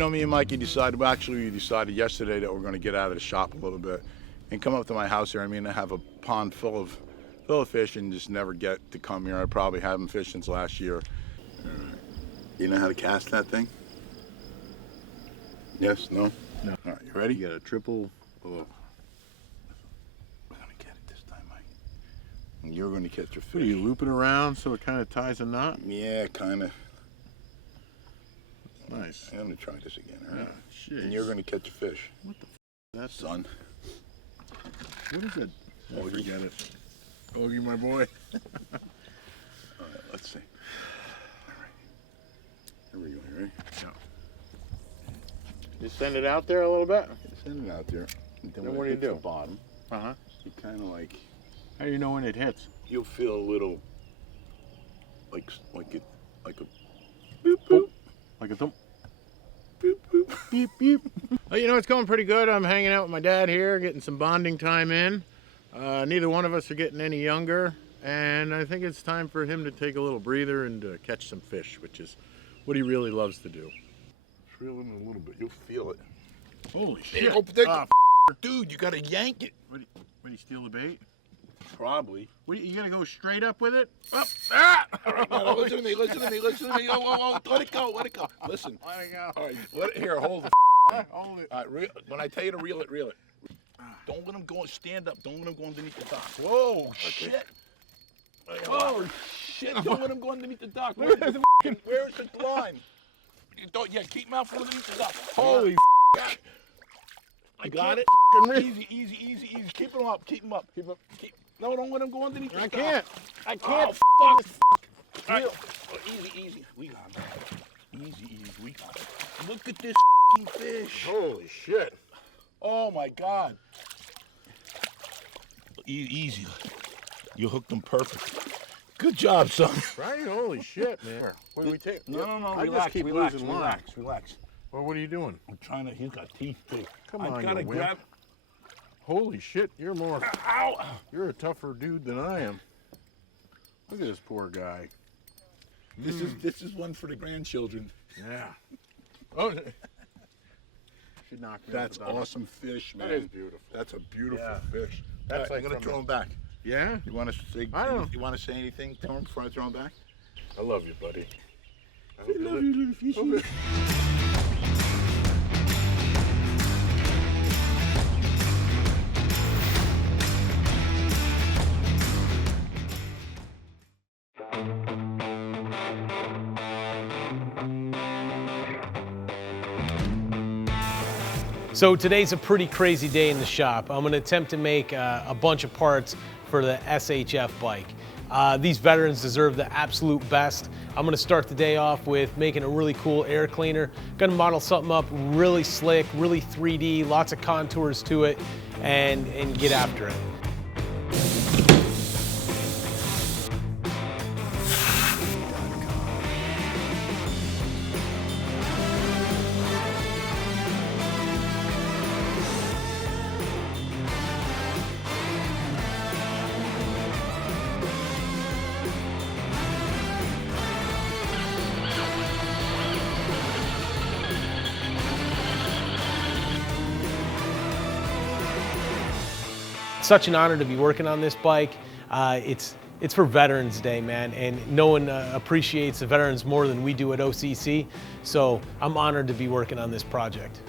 know me and Mikey decided, well actually we decided yesterday that we're going to get out of the shop a little bit and come up to my house here. I mean, I have a pond full of fish and just never get to come here. I probably haven't fished since last year. You know how to cast that thing? Yes? No? No. All right, you ready? You got a triple. Oh. We're going to get it this time, Mike. And you're going to catch your fish. What, are you looping around so it kind of ties a knot? Yeah, kind of. Nice. I'm going to try this again, all right? Shit. And you're going to catch a fish. What the f*** is that, Son. What is it? Oh, forget it. Ogie, my boy. All right, let's see. All right. Here we go, you ready? Yeah. You send it out there a little bit? Send it out there. And Then when what it do you hits do? the bottom, Uh-huh. you kind of like, How do you know when it hits? you'll feel a little, like a boop, boop, Like a thump. boop, boop. Beep, beep. Well, you know, it's going pretty good. I'm hanging out with my dad here, getting some bonding time in. Neither one of us are getting any younger, and I think it's time for him to take a little breather and catch some fish, which is what he really loves to do. Just reel in a little bit, you'll feel it. Holy There shit. you go, Ah, dude, you gotta yank it. What, do you steal the bait? Probably. What, you gonna go straight up with it? Up. Ah! All right, no, listen to me, listen to me, listen to me. Oh, let it go, let it go. Listen. Let it go. All right, here, hold it. Hold it. All right, when I tell you to reel it, reel it. Don't let him go, stand up. Don't let him go underneath the dock. Whoa, shit. Oh, shit. Don't let him go underneath the dock. Where's the line? Yeah, keep him out from underneath the dock. Holy I got it. Easy, easy, easy, easy. Keep him up, keep him up. Keep him up. No, don't let him go underneath the dock. I can't. Oh, fuck. Right. Oh, easy, easy. We got him. Easy, easy. We got him. Look at this fish. Holy shit. Oh, my God. Easy. You hooked him perfect. Good job, son. Right? Holy shit, man. What do we take? No, I relax, just keep relax, losing line. relax, relax. Well, what are you doing? I'm trying to, he's got teeth too. Come I on, gotta you wimp. grab. Holy shit, you're more. Ow! You're a tougher dude than I am. Look at this poor guy. This is one for the grandchildren. Yeah. Oh. Should knock me That's off the dock. awesome fish, man. That is beautiful. That's a beautiful Yeah. fish. That's All right, like I'm gonna from throw him back. Yeah? You want to say? I don't- You want to say anything to him before I throw him back? I love you, buddy. I love you, little fishy. So today's a pretty crazy day in the shop. I'm going to attempt to make a bunch of parts for the SHF bike. These veterans deserve the absolute best. I'm going to start the day off with making a really cool air cleaner. Going to model something up really slick, really 3D, lots of contours to it, and get after it. Such an honor to be working on this bike. It's for Veterans Day, man, and no one appreciates the veterans more than we do at OCC, so I'm honored to be working on this project.